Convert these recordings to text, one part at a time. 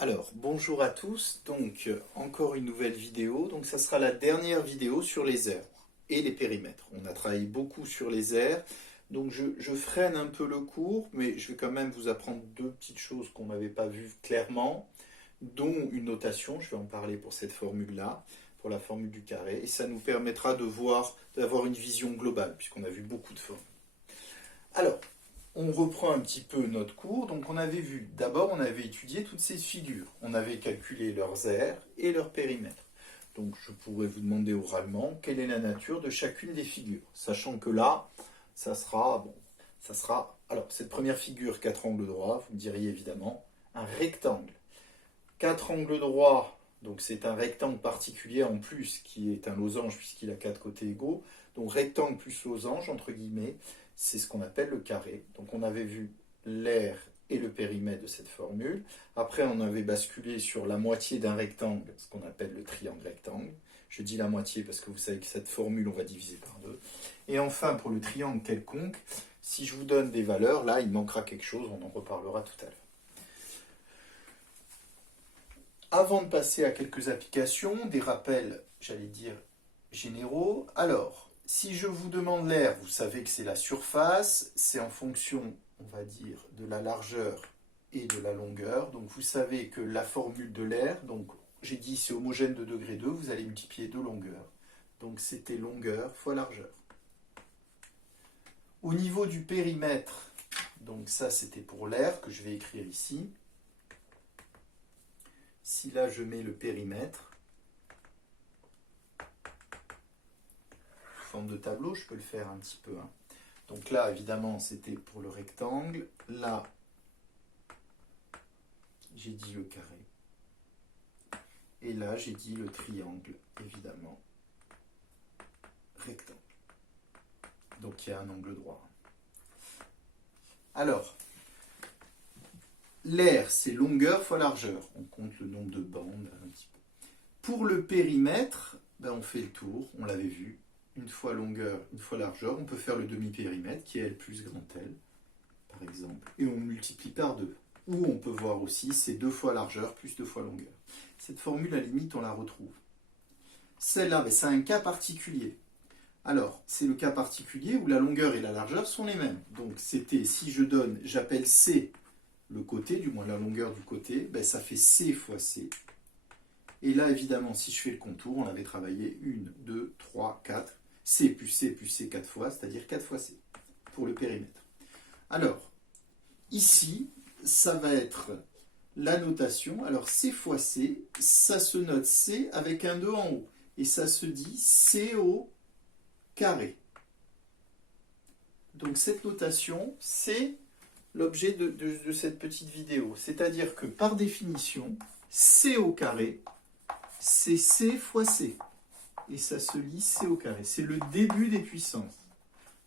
Alors, bonjour à tous, donc encore une nouvelle vidéo, donc ça sera la dernière vidéo sur les aires et les périmètres. On a travaillé beaucoup sur les aires, donc je freine un peu le cours, mais je vais quand même vous apprendre deux petites choses qu'on n'avait pas vues clairement, dont une notation, je vais en parler pour cette formule-là, pour la formule du carré, et ça nous permettra de voir, d'avoir une vision globale, puisqu'on a vu beaucoup de formules. Alors, on reprend un petit peu notre cours. Donc on avait vu, d'abord on avait étudié toutes ces figures. On avait calculé leurs aires et leur périmètre. Donc je pourrais vous demander oralement quelle est la nature de chacune des figures. Sachant que là, alors cette première figure, 4 angles droits, vous me diriez évidemment un rectangle. 4 angles droits, donc c'est un rectangle particulier en plus qui est un losange puisqu'il a 4 côtés égaux. Donc rectangle plus losange, entre guillemets, c'est ce qu'on appelle le carré. Donc on avait vu l'aire et le périmètre de cette formule. Après, on avait basculé sur la moitié d'un rectangle, ce qu'on appelle le triangle rectangle. Je dis la moitié parce que vous savez que cette formule, on va diviser par deux. Et enfin, pour le triangle quelconque, si je vous donne des valeurs, là, il manquera quelque chose, on en reparlera tout à l'heure. Avant de passer à quelques applications, des rappels, j'allais dire, généraux. Alors, si je vous demande l'aire, vous savez que c'est la surface, c'est en fonction, on va dire, de la largeur et de la longueur. Donc vous savez que la formule de l'aire, donc j'ai dit c'est homogène de degré 2, vous allez multiplier de longueur. Donc c'était longueur fois largeur. Au niveau du périmètre, donc ça c'était pour l'aire que je vais écrire ici. Si là je mets le périmètre, forme de tableau, je peux le faire un petit peu. Donc là, évidemment, c'était pour le rectangle. Là, j'ai dit le carré. Et là, j'ai dit le triangle, évidemment, rectangle. Donc il y a un angle droit. Alors, l'aire, c'est longueur fois largeur. On compte le nombre de bandes un petit peu. Pour le périmètre, on fait le tour, on l'avait vu. Une fois longueur, une fois largeur, on peut faire le demi-périmètre qui est L plus grand L, par exemple, et on multiplie par 2. Ou on peut voir aussi, c'est 2 fois largeur plus 2 fois longueur. Cette formule, à la limite, on la retrouve. Celle-là, c'est un cas particulier. Alors, c'est le cas particulier où la longueur et la largeur sont les mêmes. Donc, c'était, si je donne, j'appelle C le côté, du moins la longueur du côté, ça fait C fois C. Et là, évidemment, si je fais le contour, on avait travaillé 1, 2, 3, 4. C plus C 4 fois, c'est-à-dire 4 fois C, pour le périmètre. Alors, ici, ça va être la notation. Alors, C fois C, ça se note C avec un 2 en haut. Et ça se dit C au carré. Donc, cette notation, c'est l'objet de cette petite vidéo. C'est-à-dire que, par définition, C au carré, c'est C fois C. Et ça se lit C au carré. C'est le début des puissances.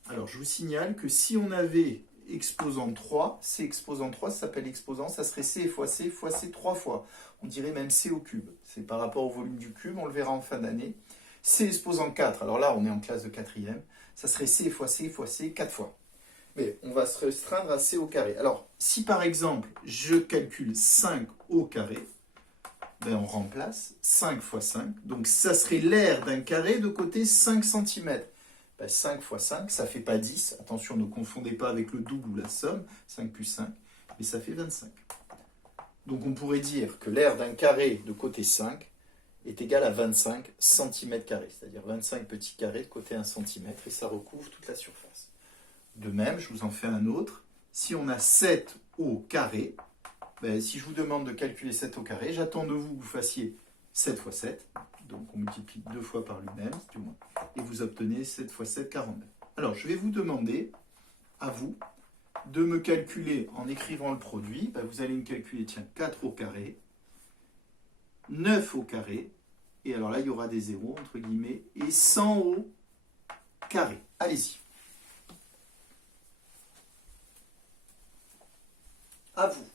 Alors, je vous signale que si on avait exposant 3, C exposant 3, ça s'appelle exposant, ça serait C fois C 3 fois. On dirait même C au cube. C'est par rapport au volume du cube, on le verra en fin d'année. C exposant 4, alors là, on est en classe de 4e, ça serait C fois C 4 fois. Mais on va se restreindre à C au carré. Alors, si par exemple, je calcule 5 au carré, on remplace 5 fois 5. Donc ça serait l'aire d'un carré de côté 5 cm. 5 fois 5, ça ne fait pas 10. Attention, ne confondez pas avec le double ou la somme. 5 plus 5, mais ça fait 25. Donc on pourrait dire que l'aire d'un carré de côté 5 est égal à 25 cm². C'est-à-dire 25 petits carrés de côté 1 cm. Et ça recouvre toute la surface. De même, je vous en fais un autre. Si on a 7 au carré, si je vous demande de calculer 7 au carré, j'attends de vous que vous fassiez 7 fois 7. Donc on multiplie 2 fois par lui-même, du moins. Et vous obtenez 7 fois 7, 49. Alors je vais vous demander, à vous, de me calculer en écrivant le produit. Vous allez me calculer, 4 au carré, 9 au carré, et alors là il y aura des zéros, entre guillemets, et 100 au carré. Allez-y. À vous.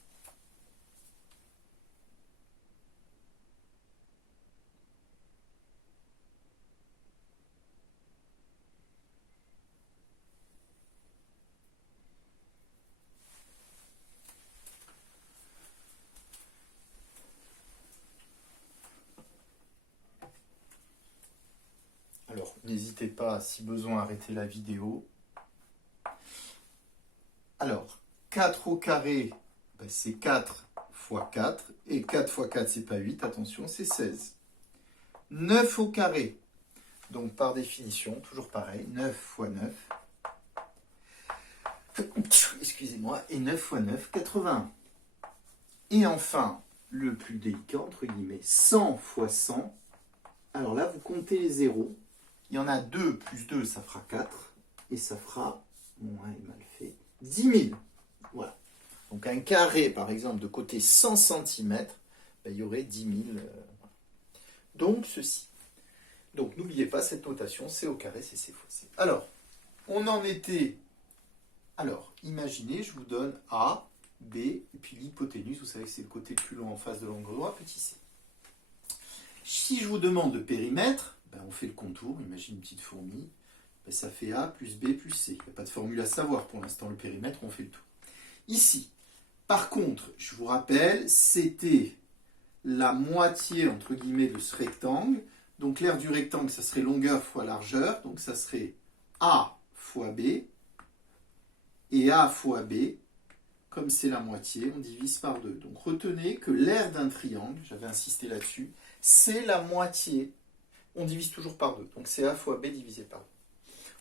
N'hésitez pas, si besoin, à arrêter la vidéo. Alors, 4 au carré, ben, c'est 4 fois 4. Et 4 fois 4, c'est pas 8, attention, c'est 16. 9 au carré. Donc, par définition, toujours pareil, 9 fois 9. Excusez-moi, et 9 fois 9, 81. Et enfin, le plus délicat, entre guillemets, 100 fois 100. Alors là, vous comptez les zéros. Il y en a 2 plus 2, ça fera 4. Et ça fera, bon, ouais, mal fait, 10 000. Voilà. Donc un carré, par exemple, de côté 100 cm, ben, il y aurait 10 000. Donc ceci. Donc n'oubliez pas cette notation, C au carré, c'est C fois C. Alors, on en était... Alors, imaginez, je vous donne A, B, et puis l'hypoténuse, vous savez que c'est le côté le plus long en face de l'angle droit, petit c. Si je vous demande le périmètre, ben on fait le contour, imagine une petite fourmi, ben ça fait A plus B plus C. Il n'y a pas de formule à savoir pour l'instant, le périmètre, on fait le tout. Ici, par contre, je vous rappelle, c'était la moitié, entre guillemets, de ce rectangle. Donc l'aire du rectangle, ça serait longueur fois largeur, donc ça serait A fois B, et A fois B, comme c'est la moitié, on divise par 2. Donc retenez que l'aire d'un triangle, j'avais insisté là-dessus, c'est la moitié. On divise toujours par 2. Donc c'est A fois B divisé par 2.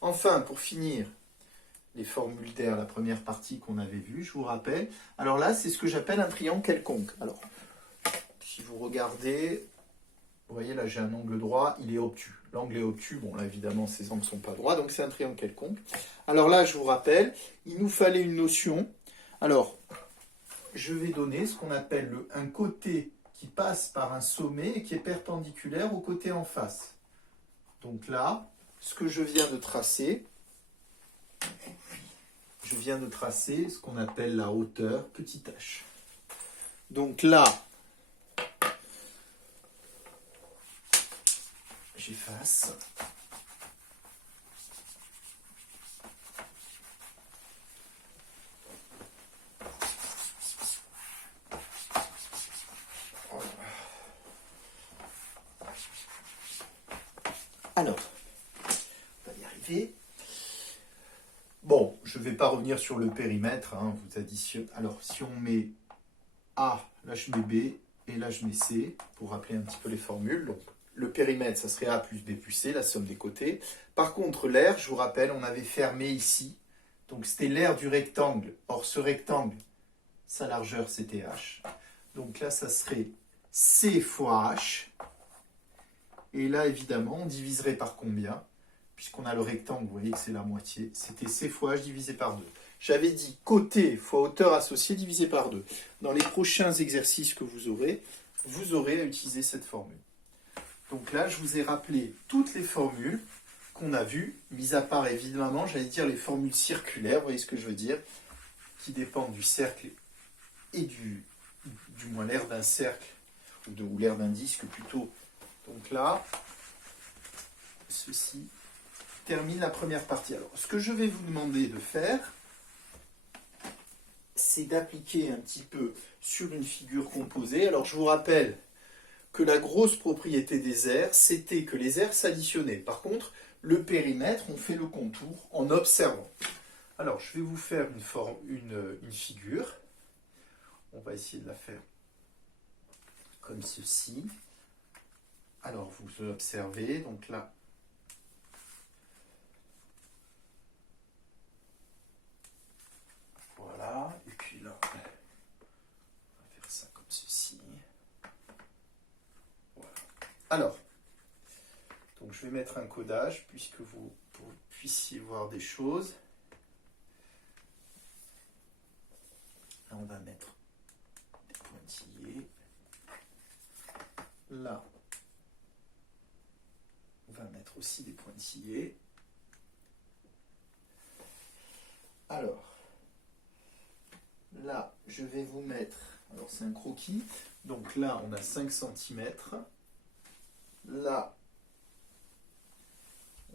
Enfin, pour finir, les formules d'air, la première partie qu'on avait vue, je vous rappelle. Alors là, c'est ce que j'appelle un triangle quelconque. Alors, si vous regardez, vous voyez là, j'ai un angle droit, il est obtus. L'angle est obtus, bon là évidemment ces angles ne sont pas droits, donc c'est un triangle quelconque. Alors là, je vous rappelle, il nous fallait une notion. Alors, je vais donner ce qu'on appelle un côté qui passe par un sommet et qui est perpendiculaire au côté en face. Donc là, ce que je viens de tracer ce qu'on appelle la hauteur petit h. Donc là, j'efface. Alors, on va y arriver. Bon, je ne vais pas revenir sur le périmètre, hein, vous additionnez. Alors, si on met A, là je mets B, et là je mets C, pour rappeler un petit peu les formules. Donc, le périmètre, ça serait A plus B plus C, la somme des côtés. Par contre, l'aire, je vous rappelle, on avait fermé ici. Donc, c'était l'aire du rectangle. Or, ce rectangle, sa largeur, c'était H. Donc là, ça serait C fois H. Et là, évidemment, on diviserait par combien? Puisqu'on a le rectangle, vous voyez que c'est la moitié. C'était C fois H divisé par 2. J'avais dit côté fois hauteur associée divisé par 2. Dans les prochains exercices que vous aurez à utiliser cette formule. Donc là, je vous ai rappelé toutes les formules qu'on a vues, mis à part évidemment, j'allais dire les formules circulaires, vous voyez ce que je veux dire, qui dépendent du cercle et du moins l'aire d'un cercle, ou l'aire d'un disque plutôt. Donc là, ceci termine la première partie. Alors, ce que je vais vous demander de faire, c'est d'appliquer un petit peu sur une figure composée. Alors, je vous rappelle que la grosse propriété des aires, c'était que les aires s'additionnaient. Par contre, le périmètre, on fait le contour en observant. Alors, je vais vous faire une figure. On va essayer de la faire comme ceci. Alors, vous observez, donc là, voilà, et puis là, on va faire ça comme ceci. Voilà. Alors, donc je vais mettre un codage, puisque vous puissiez voir des choses. Là, on va mettre des pointillés. Là, on va mettre aussi des pointillés. Alors, là, je vais vous mettre, alors c'est un croquis, donc là, on a 5 cm. Là,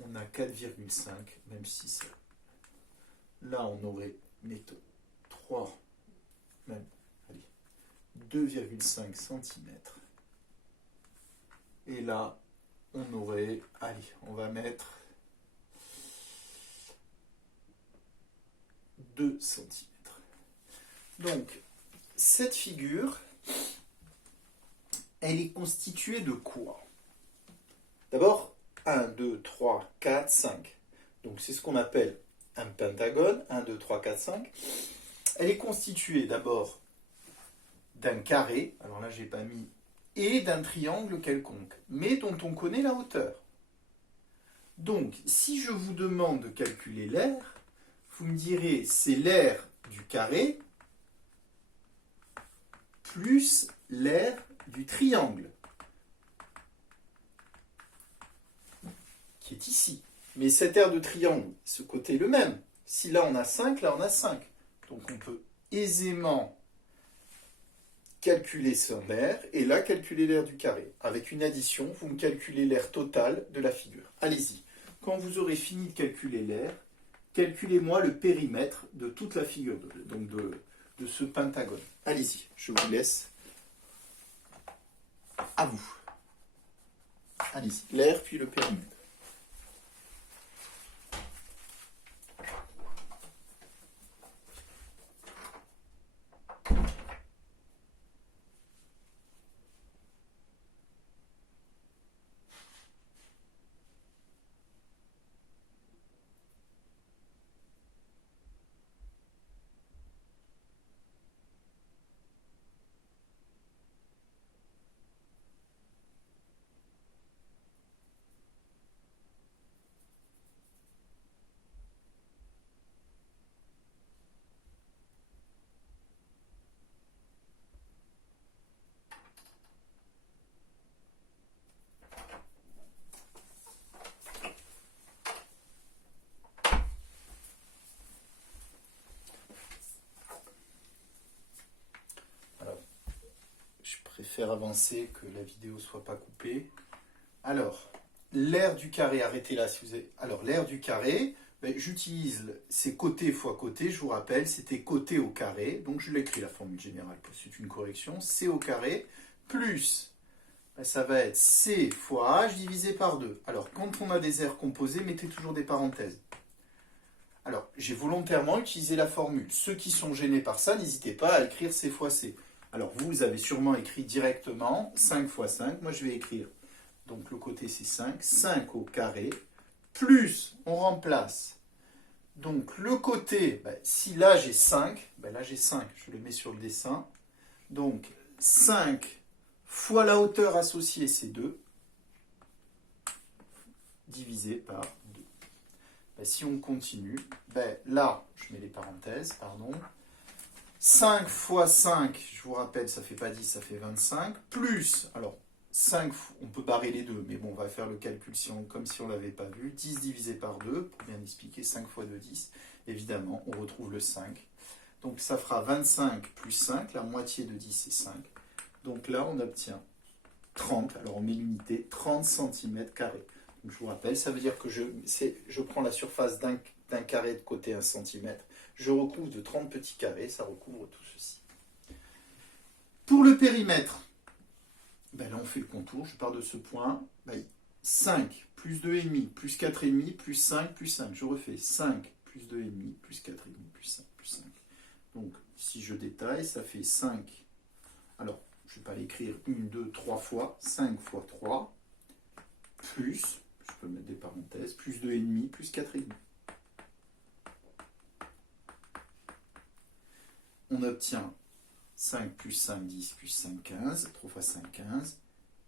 on a 4,5, même si ça... Là, on aurait, mettons, 3, même, allez, 2,5 cm. Et là, on aurait, allez, on va mettre 2 cm. Donc, cette figure, elle est constituée de quoi? D'abord, 1, 2, 3, 4, 5. Donc, c'est ce qu'on appelle un pentagone. 1, 2, 3, 4, 5. Elle est constituée d'abord d'un carré, alors là, je n'ai pas mis, et d'un triangle quelconque, mais dont on connaît la hauteur. Donc, si je vous demande de calculer l'aire, vous me direz, c'est l'aire du carré plus l'aire du triangle, qui est ici. Mais cette aire de triangle, ce côté est le même. Si là on a 5, là on a 5. Donc on peut aisément calculer son aire, et là calculer l'aire du carré. Avec une addition, vous me calculez l'aire totale de la figure. Allez-y. Quand vous aurez fini de calculer l'aire, calculez-moi le périmètre de toute la figure, donc de ce pentagone. Allez-y, je vous laisse. À vous. Allez-y, l'aire puis le périmètre. Je préfère avancer que la vidéo ne soit pas coupée. Alors, l'aire du carré, arrêtez là si vous avez... Alors, l'aire du carré, j'utilise ces côtés fois côté, je vous rappelle, c'était côté au carré, donc je l'écris la formule générale, c'est une correction, C au carré, plus, ça va être C fois H divisé par 2. Alors, quand on a des aires composées, mettez toujours des parenthèses. Alors, j'ai volontairement utilisé la formule. Ceux qui sont gênés par ça, n'hésitez pas à écrire C fois C. Alors, vous avez sûrement écrit directement 5 fois 5. Moi, je vais écrire, donc le côté c'est 5. 5 au carré, plus, on remplace. Donc, le côté, si là j'ai 5, là j'ai 5, je le mets sur le dessin. Donc, 5 fois la hauteur associée, c'est 2, divisé par 2. Si on continue, là, je mets les parenthèses, pardon. 5 fois 5, je vous rappelle, ça ne fait pas 10, ça fait 25, plus, alors 5, on peut barrer les deux, mais bon, on va faire le calcul comme si on ne l'avait pas vu, 10 divisé par 2, pour bien expliquer, 5 fois 2, 10, évidemment, on retrouve le 5. Donc ça fera 25 plus 5, la moitié de 10 c'est 5. Donc là, on obtient 30, alors on met l'unité, 30 cm². Donc je vous rappelle, ça veut dire que je prends la surface d'un carré de côté 1 cm, je recouvre de 30 petits carrés, ça recouvre tout ceci. Pour le périmètre, là on fait le contour, je pars de ce point, 5 plus 2,5 plus 4,5 plus 5 plus 5, je refais 5 plus 2,5 plus 4,5 plus 5 plus 5. Donc si je détaille, ça fait 5, alors je ne vais pas l'écrire 1, 2, 3 fois, 5 fois 3, plus, je peux mettre des parenthèses, plus 2,5 plus 4,5. On obtient 5 plus 5, 10 plus 5, 15, 3 fois 5, 15,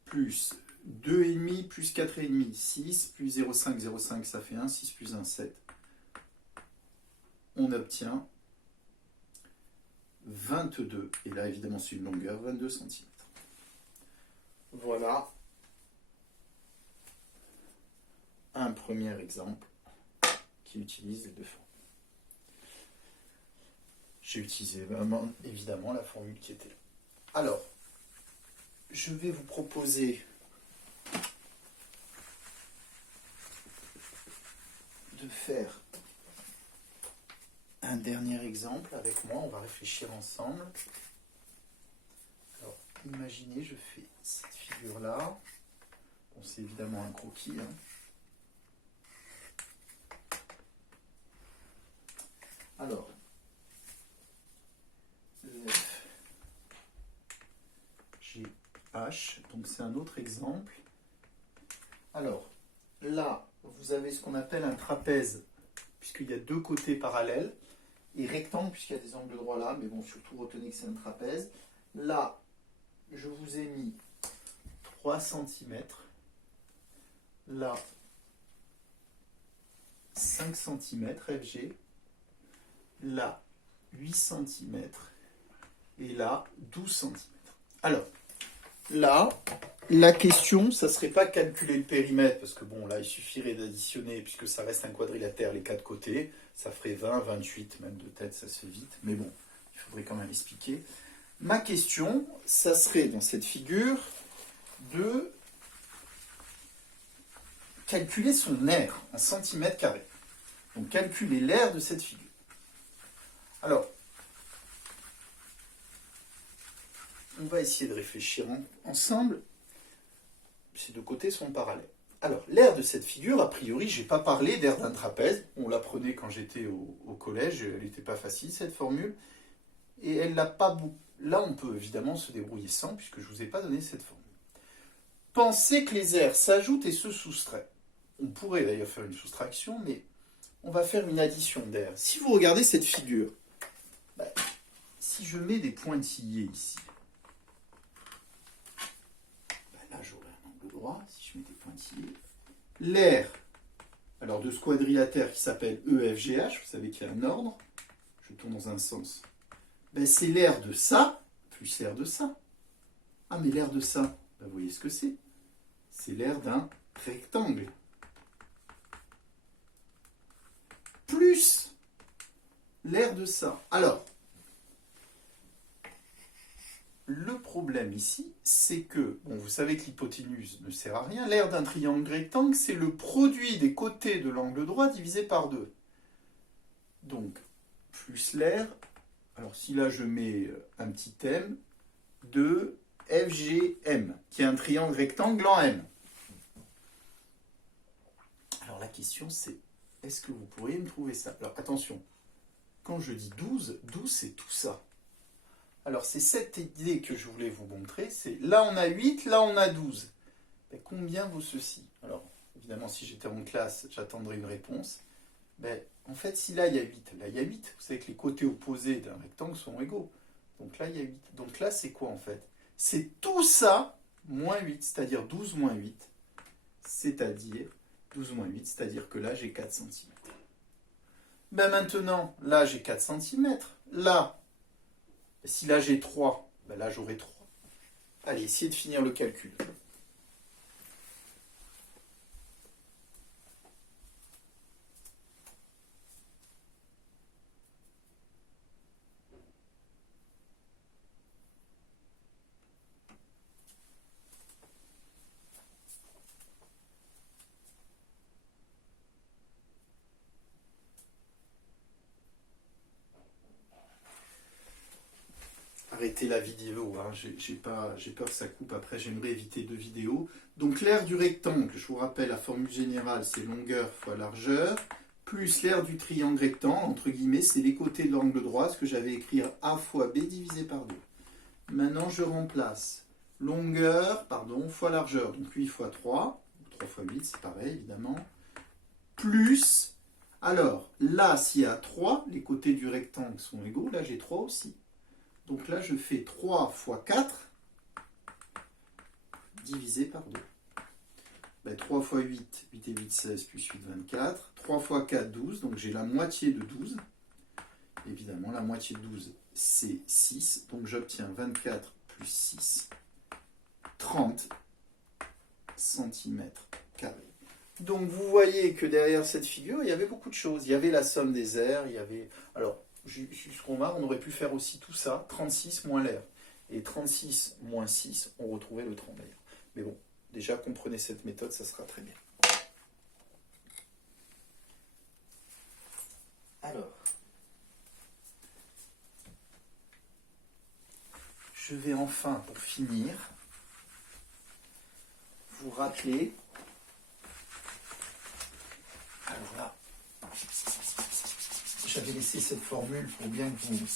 plus 2,5 plus 4,5, 6, plus 0,5, 0,5, ça fait 1, 6 plus 1, 7. On obtient 22, et là évidemment c'est une longueur, 22 cm. Voilà un premier exemple qui utilise les deux formes. J'ai utilisé évidemment la formule qui était là. Alors, je vais vous proposer de faire un dernier exemple avec moi. On va réfléchir ensemble. Alors, imaginez, je fais cette figure-là. Bon, c'est évidemment un croquis. Alors, H. Donc c'est un autre exemple. Alors, là, vous avez ce qu'on appelle un trapèze, puisqu'il y a deux côtés parallèles, et rectangle, puisqu'il y a des angles droits là, mais bon, surtout retenez que c'est un trapèze. Là, je vous ai mis 3 cm. Là, 5 cm FG. Là, 8 cm. Et là, 12 cm. Alors, là, la question, ça ne serait pas calculer le périmètre, parce que bon, là, il suffirait d'additionner, puisque ça reste un quadrilatère, les quatre côtés, ça ferait 20, 28, même de tête, ça se fait vite, mais bon, il faudrait quand même expliquer. Ma question, ça serait, dans cette figure, de calculer son aire en centimètres carrés. Donc, calculer l'aire de cette figure. Alors, on va essayer de réfléchir ensemble. Ces deux côtés sont parallèles. Alors, l'aire de cette figure, a priori, je n'ai pas parlé d'aire d'un trapèze. On l'apprenait quand j'étais au collège, elle n'était pas facile, cette formule. Et elle n'a pas beaucoup. Là, on peut évidemment se débrouiller sans, puisque je ne vous ai pas donné cette formule. Pensez que les aires s'ajoutent et se soustraient. On pourrait d'ailleurs faire une soustraction, mais on va faire une addition d'aires. Si vous regardez cette figure, si je mets des pointillés ici, là j'aurai un angle droit, si je mets des pointillés. L'aire, alors de ce quadrilatère qui s'appelle EFGH, vous savez qu'il y a un ordre, je tourne dans un sens, c'est l'aire de ça, plus l'aire de ça. Ah mais l'aire de ça, vous voyez ce que c'est? C'est l'aire d'un rectangle. Plus l'aire de ça. Alors, le problème ici, c'est que, bon, vous savez que l'hypoténuse ne sert à rien. L'aire d'un triangle rectangle, c'est le produit des côtés de l'angle droit divisé par 2. Donc, plus l'aire, alors si là je mets un petit m, de FGM, qui est un triangle rectangle en M. Alors la question c'est, est-ce que vous pourriez me trouver ça? Alors attention, quand je dis 12, 12 c'est tout ça. Alors c'est cette idée que je voulais vous montrer, c'est là on a 8, là on a 12. Combien vaut ceci? Alors évidemment si j'étais en classe, j'attendrais une réponse. En fait si là il y a 8, là il y a 8. Vous savez que les côtés opposés d'un rectangle sont égaux. Donc là il y a 8. Donc là c'est quoi en fait? C'est tout ça moins 8, c'est-à-dire 12 moins 8. C'est-à-dire 12 moins 8, c'est-à-dire que là j'ai 4 cm. Maintenant, là j'ai 4 cm. Là, si là j'ai 3, là j'aurai 3. Allez, essayez de finir le calcul. Arrêtez la vidéo, hein. J'ai peur que ça coupe, après j'aimerais éviter 2 vidéos. Donc l'aire du rectangle, je vous rappelle la formule générale, c'est longueur fois largeur, plus l'aire du triangle rectangle, entre guillemets, c'est les côtés de l'angle droit, ce que j'avais écrit A fois B divisé par 2. Maintenant je remplace longueur, fois largeur, donc 8 fois 3, 3 fois 8 c'est pareil évidemment, plus, alors là s'il y a 3, les côtés du rectangle sont égaux, là j'ai 3 aussi. Donc là, je fais 3 fois 4 divisé par 2. 3 fois 8, 8 et 8, 16, plus 8, 24. 3 fois 4, 12, donc j'ai la moitié de 12. Évidemment, la moitié de 12, c'est 6. Donc j'obtiens 24 plus 6, 30 cm². Donc vous voyez que derrière cette figure, il y avait beaucoup de choses. Il y avait la somme des aires, il y avait... Alors, jusqu'au marre, on aurait pu faire aussi tout ça, 36 moins l'aire. Et 36 moins 6, on retrouvait le 30 d'ailleurs. Mais bon, déjà comprenez cette méthode, ça sera très bien. Alors, je vais enfin, pour finir, vous rappeler... Alors là, j'avais laissé cette formule pour bien que vous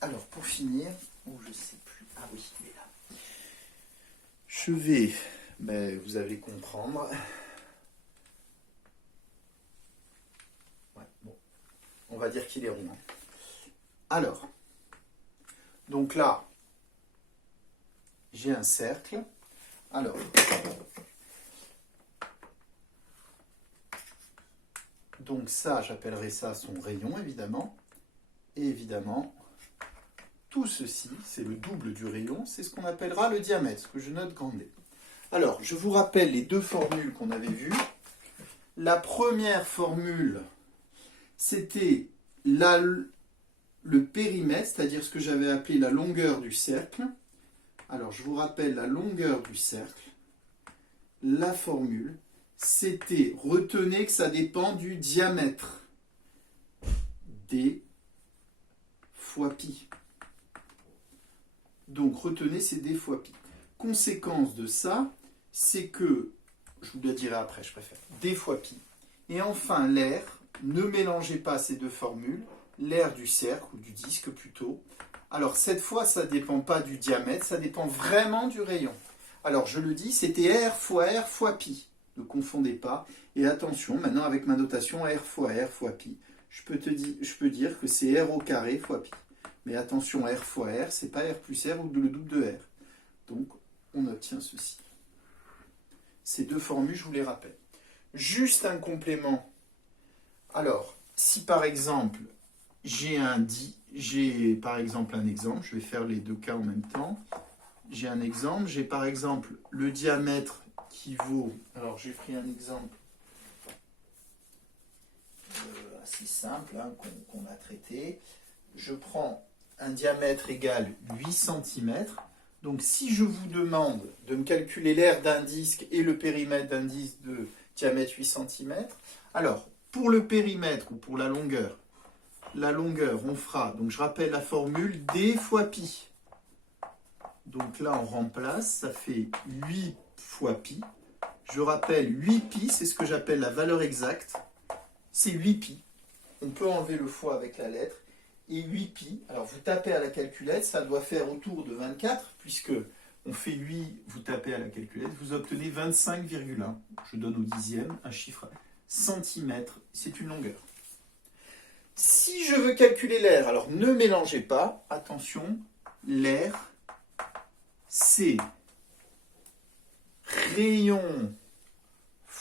la Alors, pour finir, je ne sais plus. Ah oui, il est là. Je vais, vous allez comprendre. Ouais, bon. On va dire qu'il est rond. Alors, donc là, j'ai un cercle. Alors, donc ça, j'appellerai ça son rayon, évidemment. Et évidemment, tout ceci, c'est le double du rayon, c'est ce qu'on appellera le diamètre, que je note grand D. Alors, je vous rappelle les deux formules qu'on avait vues. La première formule, c'était le périmètre, c'est-à-dire ce que j'avais appelé la longueur du cercle. Alors, je vous rappelle la longueur du cercle. La formule, c'était, retenez que ça dépend du diamètre. D fois pi. Donc, retenez, c'est D fois pi. Conséquence de ça, c'est que, je vous le dirai après, je préfère, D fois pi. Et enfin, l'air, ne mélangez pas ces deux formules, l'air du cercle, ou du disque plutôt. Alors, cette fois, ça ne dépend pas du diamètre, ça dépend vraiment du rayon. Alors, je le dis, c'était R fois pi. Ne confondez pas. Et attention, maintenant, avec ma notation R fois pi, je peux dire que c'est R au carré fois pi. Mais attention, R fois R, c'est pas R plus R ou le double de R. Donc, on obtient ceci. Ces deux formules, je vous les rappelle. Juste un complément. Alors, si par exemple, j'ai par exemple un exemple, je vais faire les deux cas en même temps. J'ai un exemple, j'ai par exemple le diamètre qui vaut, alors j'ai pris un exemple assez simple qu'on a traité. Je prends un diamètre égal 8 cm. Donc si je vous demande de me calculer l'aire d'un disque et le périmètre d'un disque de diamètre 8 cm, alors pour le périmètre ou pour la longueur, on fera, donc je rappelle la formule D fois pi. Donc là on remplace, ça fait 8 fois pi. Je rappelle 8 pi, c'est ce que j'appelle la valeur exacte. C'est 8 pi. On peut enlever le fois avec la lettre. Et 8 pi, alors vous tapez à la calculette, ça doit faire autour de 24, puisque on fait 8, vous tapez à la calculette, vous obtenez 25,1. Je donne au dixième un chiffre centimètre, c'est une longueur. Si je veux calculer l'air, alors ne mélangez pas, attention, l'air, c'est rayon